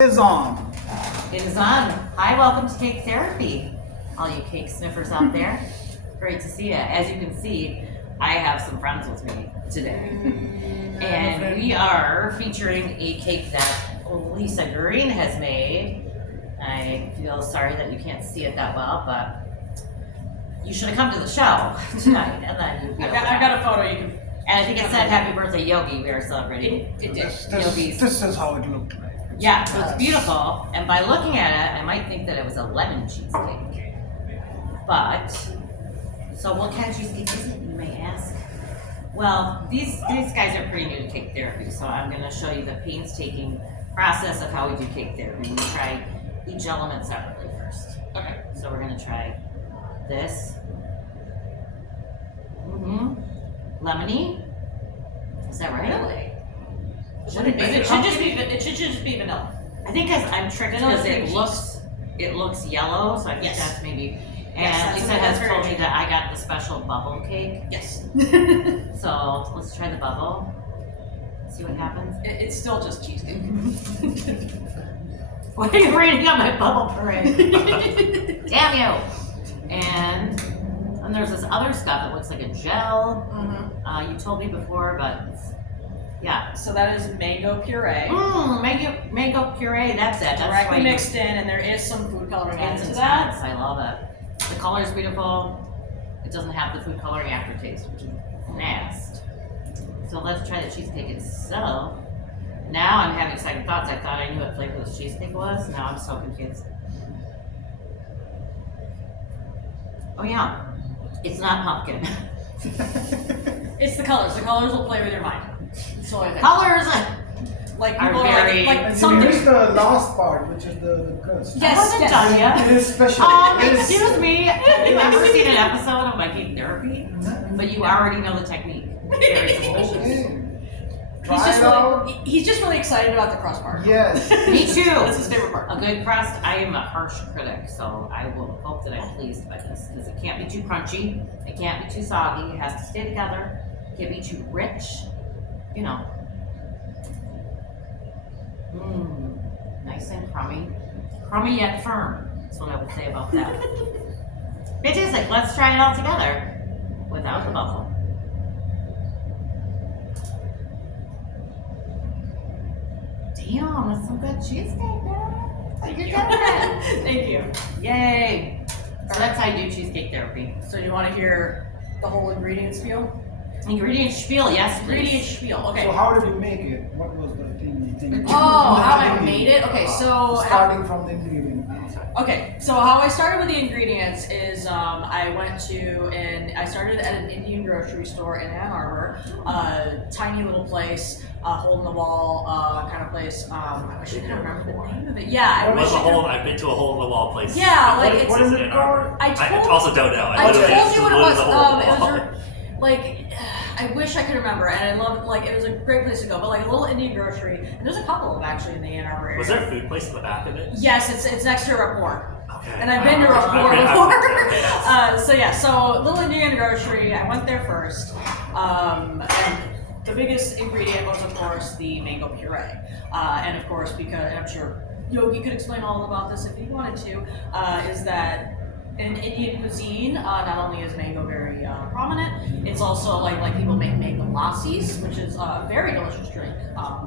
Is on. It is on. Hi, welcome to Cake Therapy, all you cake sniffers out there. Great to see you. As you can see, I have some friends with me today. And we are featuring a cake that Lisa Green has made. I feel sorry that you can't see it that well, but you should have come to the show tonight, and then you'd be I've got a photo you can. And I think it said Happy Birthday Yogi. We are celebrating. It did. This is how it looked like. Yeah, so it's beautiful, and by looking at it, I might think that it was a lemon cheesecake. But, so what kind of cheesecake is it, you may ask? Well, these guys are pretty new to cake therapy, so I'm going to show you the painstaking process of how we do cake therapy. We try each element separately first. Okay, so we're going to try this. Lemony. Is that right? Really? It should just be vanilla. I think I'm tricked because it looks yellow, so I think Yes. that's maybe. And Yes, Lisa that's has told me true. that I got the special bubble cake. Yes. So let's try the bubble. See what happens. It's still just cheesecake. Why are you rating on my bubble parade? Damn you! And there's this other stuff. It looks like a gel. You told me before, but yeah. So that is mango puree. Mango puree. That's it. That's Directly right. mixed in, and there is some food coloring And into some that. scents. I love it. The color is beautiful. It doesn't have the food coloring aftertaste, which is nasty. So let's try the cheesecake itself. Now I'm having second thoughts. I thought I knew what flavor this cheesecake was. Now I'm so confused. Oh yeah, it's not pumpkin. It's the colors. The colors will play with your mind. So I think. Colors Like are people very. like And you something. missed the last part, which is the crust. Yes, I wasn't yes. done yet. It is special. It is- Excuse me. Have you ever seen an episode of my cake therapy? But you already know the technique. Very suspicious. Okay. He's Try just it out. he's just really excited about the crust part. Yes. Me too. That's his favorite part. A good crust. I am a harsh critic, so I will hope that I'm pleased by this because it can't be too crunchy. It can't be too soggy. It has to stay together. It can't be too rich. You know. Nice and crummy. Crummy yet firm. That's what I would say about that. Fantastic. Let's try it all together without the bubble. Damn, that's some good cheesecake, man. You're doing it. Thank you. Yay. So that's how you do cheesecake therapy. So do you want to hear the whole ingredient spiel? Ingredient spiel, yes, Ingredient please. spiel. Okay. So how did you make it? What was the thing? Oh, how I made it? Okay, so starting from the ingredient. so how I started with the ingredients is I went to I started at an Indian grocery store in Ann Arbor, tiny little place, hole in the wall kind of place. I wish I could remember the name of it. Yeah, I It wish was a I could- hole. I've been to a hole in the wall place. Yeah, like What- it's. What is it called? I also don't know. I literally told just you what it blew was. the hole in the It was wall. like I wish I could remember, and I loved it was a great place to go. But like a little Indian grocery, and there's a couple of them actually in the Ann Arbor area. Was there a food place in the back of it? Yes, it's next to Rapport. Okay. And I've been to Rapport Okay, before. So Little Indian Grocery, I went there first. And the biggest ingredient was, of course, the mango puree. And of course, because I'm sure Yogi could explain all about this if he wanted to, is that in Indian cuisine, not only is mango very prominent, it's also like people make mango lassis, which is a very delicious drink.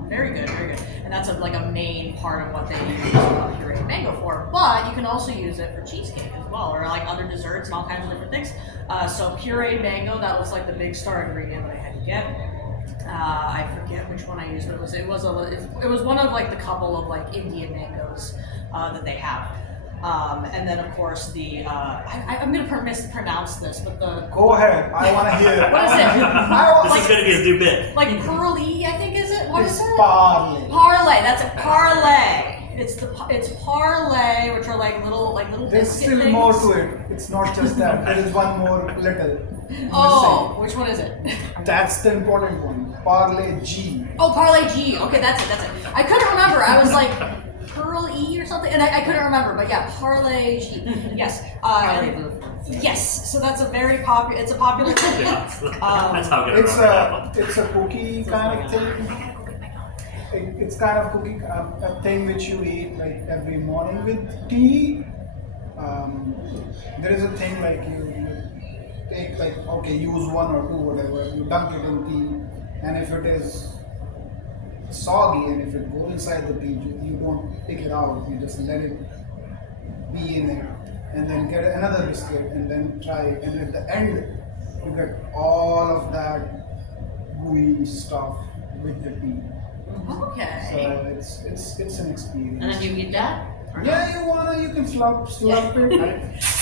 Very good, very good. And that's like a main part of what they use pureed mango for. But you can also use it for cheesecake as well, or like other desserts and all kinds of different things. So pureed mango, that was like the big star ingredient that I had to get. I forget which one I used, but it was one of like the couple of like Indian mangoes that they have. And then of course I'm gonna mispronounce this, but Go ahead. I want to hear it. What is it? This is going to be his new bit. like pearly, I think is it? What is It's it? parley. Parlay. That's a parlay. It's parlay, which are like little There's biscuit still things. more to it. It's not just that. There is one more little. Oh, which one is it? missing. That's the important one. Parley G. Oh, parlay G. Okay, that's it. I couldn't remember. I was like Pearl E or something, and I couldn't remember. But yeah, parlay G. Yes. Yes. So that's a very popular. It's a popular. Yeah, that's how I'm going to It's remember that one. a cookie kind of thing. it's kind of cooking a thing which you eat like every morning with tea. There is a thing like you take like okay, use one or two whatever, you dunk it in tea, and if it is soggy and if it goes inside the tea, you don't pick it out. You just let it be in it, and then get another biscuit and then try it. And at the end, you get all of that gooey stuff with the tea. Okay. So it's an experience. And then you eat that? Or Yeah, you can slurp it.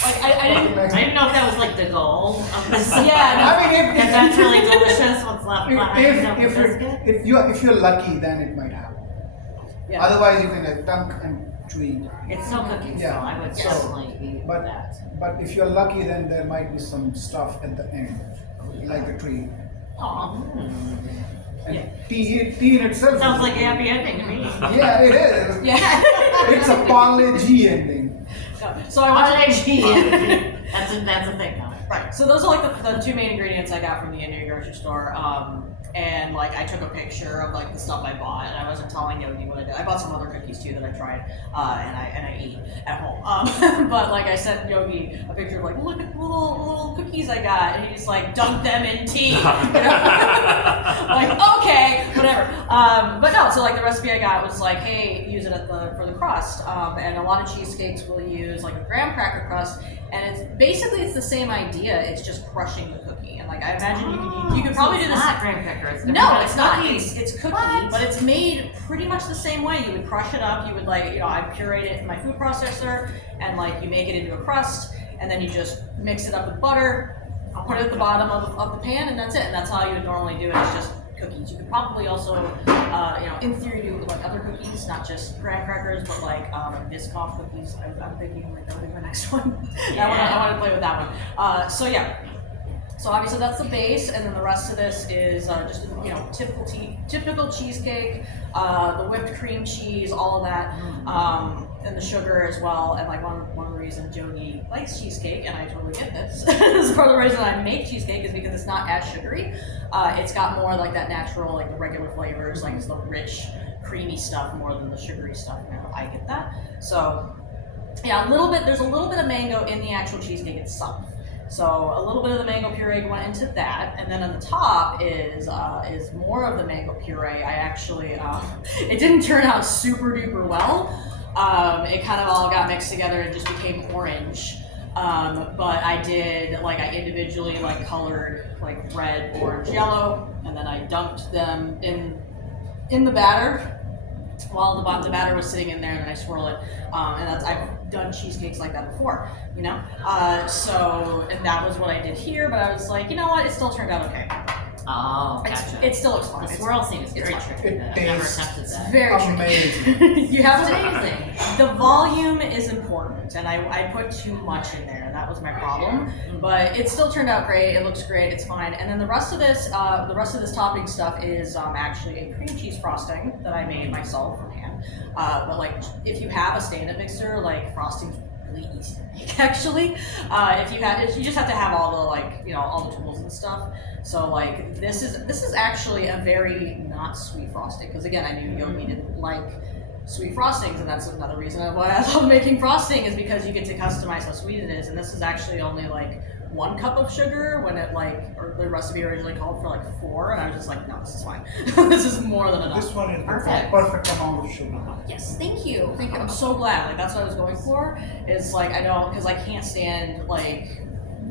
Like I I didn't know if that was like the goal of this. Yeah, I mean, If that's really delicious, what's left behind of the biscuit? if you're lucky, then it might happen. Yeah. Otherwise, you can like dunk and chew. It's still cooking, so Yeah. I would So, definitely eat but- that. But if you're lucky, then there might be some stuff at the end, like a treat. Aw. And Yeah. tea in itself. Sounds is- like a happy ending to me. Yeah, it is. Yeah. It's a parlay G ending. So I wanted That's a thing now. Right. So those are like the two main ingredients I got from the Indian grocery store. And like I took a picture of like the stuff I bought, and I wasn't telling Yogi what I did. I bought some other cookies too that I tried, and I ate at home. But like I sent Yogi a picture of like, look at the little cookies I got, and he's like, dunk them in tea. You know? Like okay, whatever. But no, so like the recipe I got was like, hey, use it for the crust. And a lot of cheesecakes will use like a graham cracker crust, and it's the same idea. It's just crushing the cookie, and like I imagine you could probably do this. Not graham cracker. It's No, it's not. cookies. It's cookie, What? but it's made pretty much the same way. You would crush it up. You would like, I pureed it in my food processor, and like you make it into a crust, and then you just mix it up with butter. I'll put it at the bottom of the pan, and that's it. And that's how you would normally do it. It's just cookies. You could probably also, in theory, do like other cookies, not just graham crackers, but like Biscoff cookies. I'm thinking like that would be my next one. I want to play with that one. So yeah. So obviously that's the base, and then the rest of this is just typical cheesecake, the whipped cream cheese, all of that, and the sugar as well. And like one of the reasons Jody likes cheesecake, and I totally get this, is part of the reason I make cheesecake is because it's not as sugary. It's got more like that natural, like the regular flavors, like it's the rich, creamy stuff more than the sugary stuff. Now I get that. So yeah, there's a little bit of mango in the actual cheesecake itself. So a little bit of the mango puree went into that, and then on the top is more of the mango puree. I actually, it didn't turn out super duper well. It kind of all got mixed together and just became orange. But I did, like I individually like colored like red, orange, yellow, and then I dumped them in the batter while the batter was sitting in there, and then I swirl it. And I've done cheesecakes like that before, you know? And that was what I did here, but I was like, you know what, it still turned out okay. Oh, gotcha. It still looks fine. The swirl seems very fine. tricky. It I've never tastes attempted that. It's very Amazing. tricky. You have It's to. amazing. The volume is important, and I put too much in there, and that was my problem. But it still turned out great. It looks great. It's fine. And then the rest of this topping stuff is actually a cream cheese frosting that I made myself from hand. But like, if you have a stand-up mixer, like frosting's really easy to make. Actually, you just have to have all the tools and stuff. So like, this is actually a very not sweet frosting, because again, I knew Yogi didn't like sweet frostings, and that's another reason why I love making frosting, is because you get to customize how sweet it is. And this is actually only like 1 cup of sugar when or the recipe originally called for like 4, and I was just like, no, this is fine. This is more than enough. This one is the Perfect. perfect amount of sugar. Yes, thank you. I'm so glad. Like that's what I was going for. Is like because I can't stand like,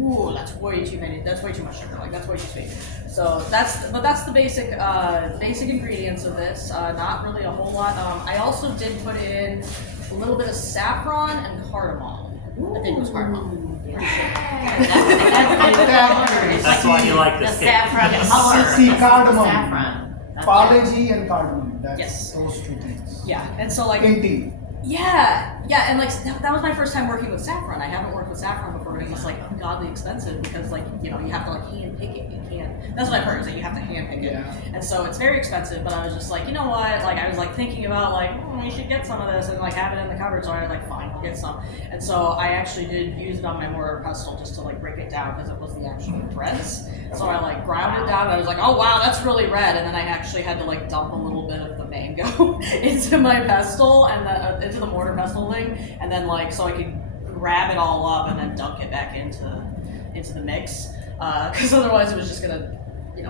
ooh, that's way too many. That's way too much sugar. Like that's way too sweet. So that's the basic ingredients of this. Not really a whole lot. I also did put in a little bit of saffron and cardamom. I think it was cardamom. That's why you like The this cake. saffron Yes. color. See, This is the cardamom. saffron. Parle and cardamom. That's Yes. those two things. Yeah, and so like In tea. yeah, and like that was my first time working with saffron. I haven't worked with saffron before, and it's like ungodly expensive because like you have to like hand pick it. You can't That's what I've heard, is that you have to hand pick it. Yeah. And so it's very expensive, but I was just like, you know what? Like, I was like thinking about like, we should get some of this and like have it in the cupboard. So I was like, fine, I'll get some. And so I actually did use it on my mortar and pestle just to like break it down because it was the actual threads. So I like ground it down and I was like, oh wow, that's really red. And then I actually had to like dump a little bit of the mango into my pestle and then into the mortar pestle thing. And then like, so I could grab it all up and then dunk it back into the mix. Because otherwise it was just gonna,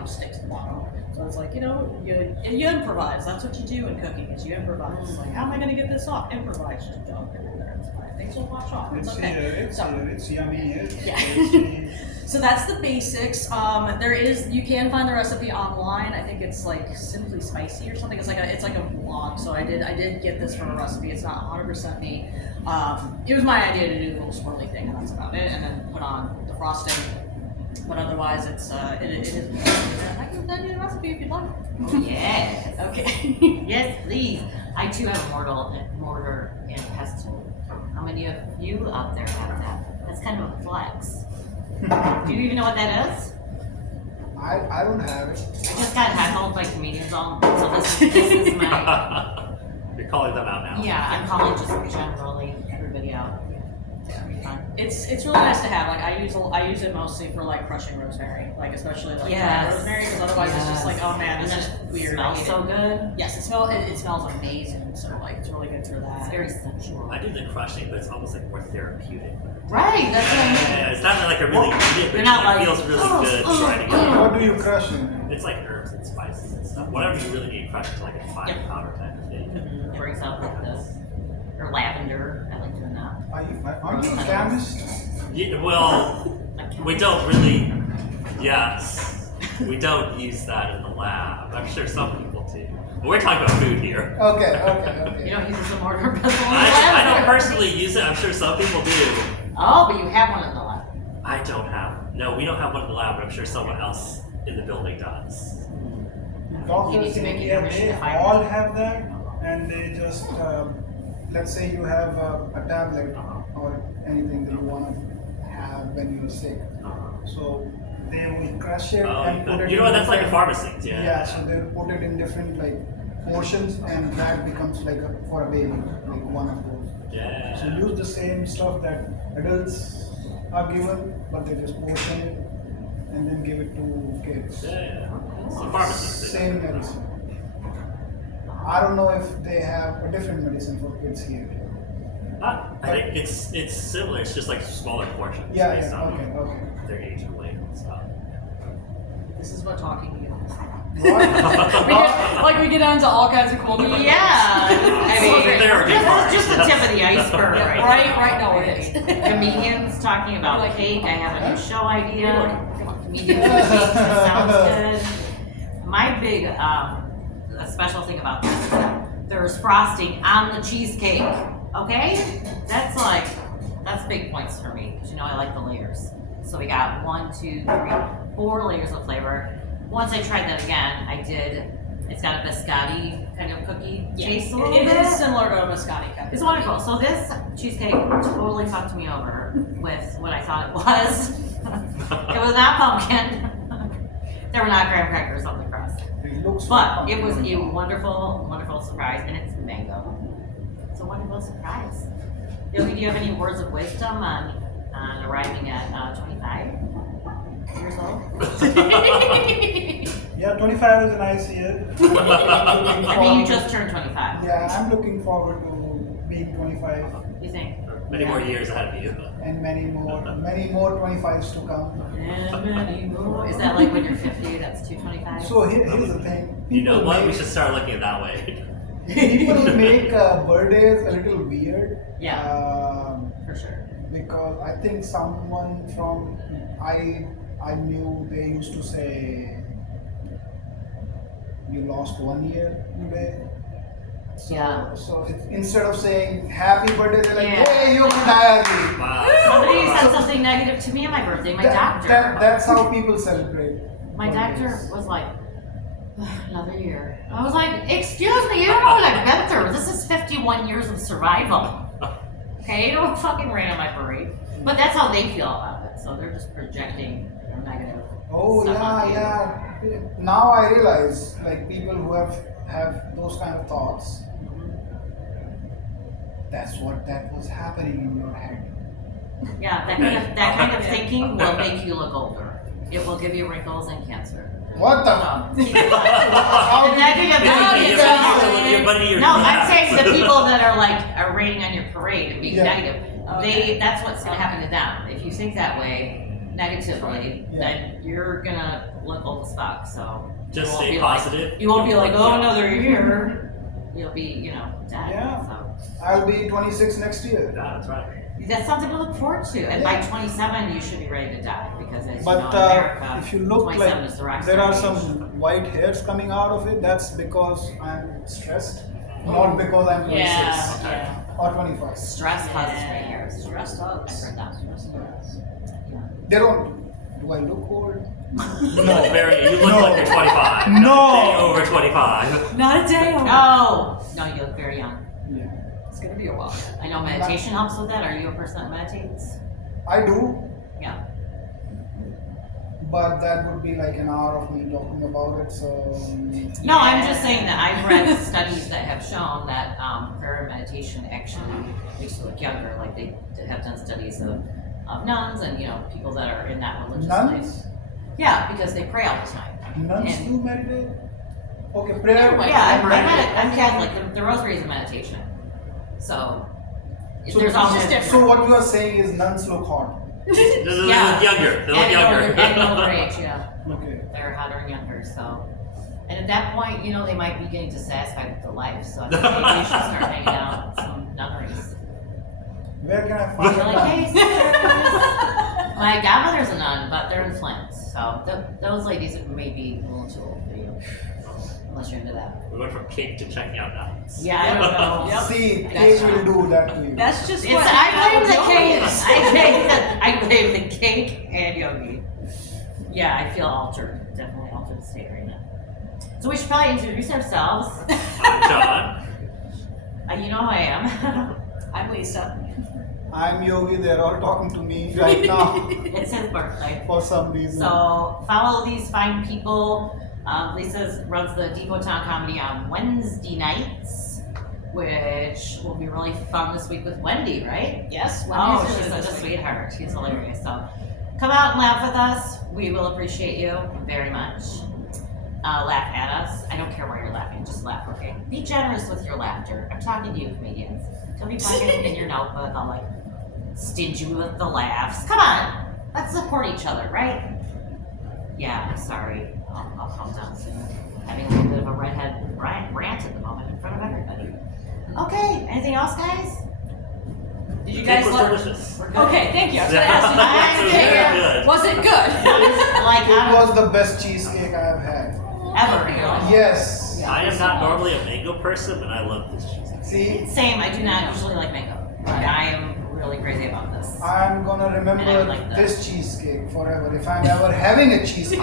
stick to the bottom. So it's like, you improvise. That's what you do in cooking, is you improvise. Like, how am I gonna get this off? Improvise, just dump it in there. It's fine. Things will wash off. It's okay. It's yummy. It's Yeah. tasty. So that's the basics. You can find the recipe online. I think it's like Simply Spicy or something. It's like a blog. So I did get this from a recipe. It's not 100% me. It was my idea to do the little swirly thing, and that's about it. And then put on the frosting. But otherwise, it is. I can send you the recipe if you'd like. Yes. Okay. Yes, please. I too have mortar and pestle. How many of you out there have that? That's kind of a flex. Do you even know what that is? I don't have it. I just got heckled by comedians all, so this is my. You're calling them out now. Yeah, I'm calling just generally everybody out. It's really nice to have. Like I use it mostly for like crushing rosemary, like especially like Yes. rosemary, because otherwise it's just like, oh man, it's just weird. It smells so good. Yes, it smells amazing. So like it's really good for that. It's very sensual. I do the crushing, but it's almost like more therapeutic. Right, that's what I mean. Yeah, it's not like a really immediate, but You're it not like, feels really good trying to get What do you crush in? It's like herbs and spices and stuff. Whatever you really need crushed to like a fine powder type of thing. It brings out like this. Or lavender. I like doing that. Are you a chemist? Yeah, well, we don't really. Yes, we don't use that in the lab. I'm sure some people do. But we're talking about food here. Okay. You don't use a mortar and pestle. I don't personally use it. I'm sure some people do. Oh, but you have one in the lab. I don't have. No, we don't have one in the lab, but I'm sure someone else in the building does. You need Doctors to in make India, permission they to find all it. have that, and they just, let's say you have a tablet or anything that you want to have when you're sick. So they will crush it and put it you know what? That's like a pharmacy. Yeah. Yeah, so they'll put it in different like portions, and that becomes like for a baby, like one of those. Yeah. So use the same stuff that adults are given, but they just portion it and then give it to kids. Yeah. So pharmacies. Same medicine. I don't know if they have a different medicine for kids here. I think it's similar. It's just like smaller portions based on Okay. their age and weight and stuff. This is what talking to you is. What? We get onto all kinds of cool different Yeah. I mean, therapy part. this is just the tip of the iceberg Right, no, it is. Comedians talking about Like cake. I have a new show idea. Come on. Comedians with cake. That sounds good. My big a special thing about this, there's frosting on the cheesecake. Okay? That's big points for me, because I like the layers. So we got 1, 2, 3, 4 layers of flavor. Once I tried that again, it's got a biscotti kind of cookie taste a little bit. It is similar to a biscotti kind of. It's wonderful. So this cheesecake totally fucked me over with what I thought it was. It was not pumpkin. There were not graham crackers on the crust. It looks But like it was a pumpkin. wonderful, wonderful surprise, and it's mango. It's a wonderful surprise. Yogi, do you have any words of wisdom on arriving at 25 years old? Yeah, 25 is a nice year. I mean, you just turned 25. Yeah, I'm looking forward to being 25 You think? Many more years ahead of you. and many more 25s to come. And many more. Is that like when you're 50? That's 225. So here's the thing. You know People what? We make- should start looking at that way. People make birthdays a little weird. Yeah. For sure. Because I think someone from I knew they used to say you lost 1 year today. So, Yeah. So instead of saying happy birthday, they're like, Yeah. hey, you diary. Wow. Somebody said something negative to me on my birthday. My doctor. That's how people celebrate. My doctor birthdays. was like, another year. I was like, excuse me, you don't know what I've been through. This is 51 years of survival. Okay, don't fucking rain on my parade. But that's how they feel about it. So they're just projecting their negative Oh stuff on yeah, you. yeah. Now I realize, like people who have those kind of thoughts. That's what that was happening in your head. Yeah, that kind of thinking will make you look older. It will give you wrinkles and cancer. What the? So, keep in mind. How The did negative you- thinking. No, I'm saying the people that are raining on your parade and being Yeah. negative, Okay. that's what's gonna happen to them. If you think that way negatively, Yeah. then you're gonna look old as fuck. So Just you won't stay be like- positive. you won't be like, oh, another year. You'll be, dead. Yeah. So I'll be 26 next year. Yeah, that's right. that's something to look forward to. And by Yeah. 27, you should be ready to die because as But you know, in America, if you look 27 like is the rock there are star some age. white hairs coming out of it, that's because I'm stressed, not because I'm 26 Yeah, yeah. or 25. Stress causes gray hairs. Stress I've does. heard that. Yeah. They don't. Do I look old? You look No. like you're 25. No. Day over 25. Not a day. No, you look very young. Yeah. It's gonna be a while. I know meditation helps with that. Are you a person that meditates? I do, Yeah. but that would be like an hour of me talking about it. So No, I'm just saying that I've read studies that have shown that prayer and meditation actually makes you look younger. Like they have done studies of nuns and people that are in that religious life. nuns, Yeah, because they pray all the time. nuns And- do meditate. Okay, prayer. I'm Catholic. The rosary is a meditation. So, So, there's also just different. so what you are saying is nuns look hot. They look Yeah. younger. They look at younger. At an older age, yeah. Okay. They're hotter and younger, so. And at that point, they might be getting dissatisfied with their life, so I think maybe you should start hanging out with some nunneries. Where can I find You're like, that? hey, sisters. My godmother's a nun, but they're in Flint, so those ladies may be a little too old for you, unless you're into that. We went from cake to checking out nuts. Yeah, I don't know. Yep. See, That's cake will do that to you. That's just It's, what I blame the yoga cake. is. I blame the cake and yogi. Yeah, I feel altered. Definitely altered state right now. So we should probably introduce ourselves. I'm John. You know who I am. I'm Lisa. I'm Yogi. They're all talking to me right now It's his birthday. for some reason. So follow these fine people. Lisa runs the Depot Town Comedy on Wednesday nights, which will be really fun this week with Wendy, right? Yes. Oh, Wendy's she's doing such a this week. sweetheart. She's hilarious. So come out and laugh with us. We will appreciate you very much. Laugh at us. I don't care why you're laughing. Just laugh, okay? Be generous with your laughter. I'm talking to you, comedians. Don't be fucking in your notebook. I'll like stingy with the laughs. Come on. Let's support each other, right? Yeah, I'm sorry. I'll calm down soon. Having a little bit of a redhead rant at the moment in front of everybody. Okay, anything else, guys? Did you The guys cake was learn? delicious. We're good. Okay, thank you. I was gonna ask It was you. very good. Was it good? Like it out was the best cheesecake I have had. of ever, really. Yes. I am not normally a mango person, but I love this cheesecake. See, Same, I do not usually like mango, but I am really crazy about this. I'm gonna And I remember would like that. this cheesecake forever. If I'm ever having a cheesecake,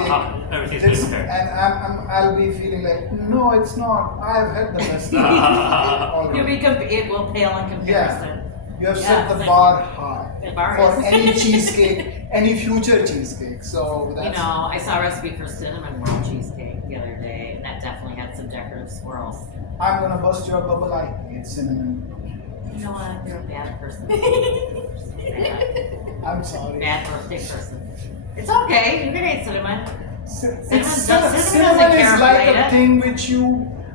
Everything's this, good there. and I'll be feeling like, no, it's not. I have had the best cheesecake already. It will pale in comparison. You have Yeah, set the thank bar high The bar for is- any cheesecake, any future cheesecake. So that's I saw a recipe for cinnamon roll cheesecake the other day, and that definitely had some decorative swirls. I'm gonna bust your bubble. I hate cinnamon. You know what? You're a bad person. I'm sorry. Bad birthday person. It's okay. You can eat cinnamon. Cinnamon doesn't is like caramelize a it. thing which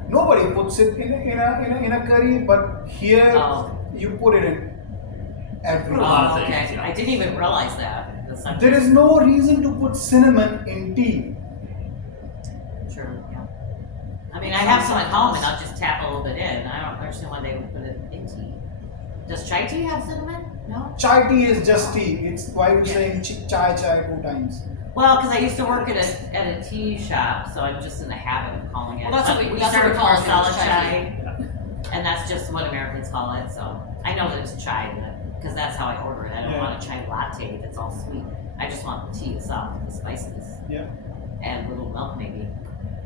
nobody puts it in a curry, but here Oh. you put it in every. A lot of Oh, things, okay. yeah. I didn't even realize that. That's not There is no reason to put cinnamon in tea. true. Yeah. I mean, I have some at home, and I'll just tap a little bit in. I don't understand why they would put it in tea. Does chai tea have cinnamon? No. Chai tea is just tea. It's why you saying chai 2 times. Well, because I used to work at a tea shop, so I'm just in the habit of calling it. Well, that's but what we serve call it, masala is chai chai, and that's just what Americans call it. So I know that it's chai, because that's how I order it. I don't Yeah. want a chai latte that's all sweet. I just want the tea itself, the spices, Yeah. and a little milk maybe.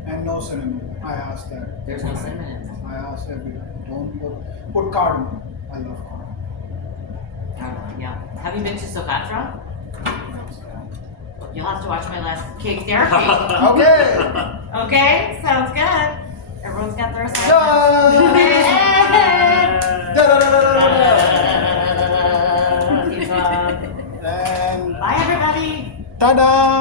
And no cinnamon. I asked that. There's no cinnamon in there. I asked everyone. Don't put cardamom. I love cardamom. I don't know. Yeah. Have you been to Socotra? You'll have to watch my last cake therapy. Okay. Okay, sounds good. Everyone's got their assignments. Done. Okay. And Bye, everybody. ta-da!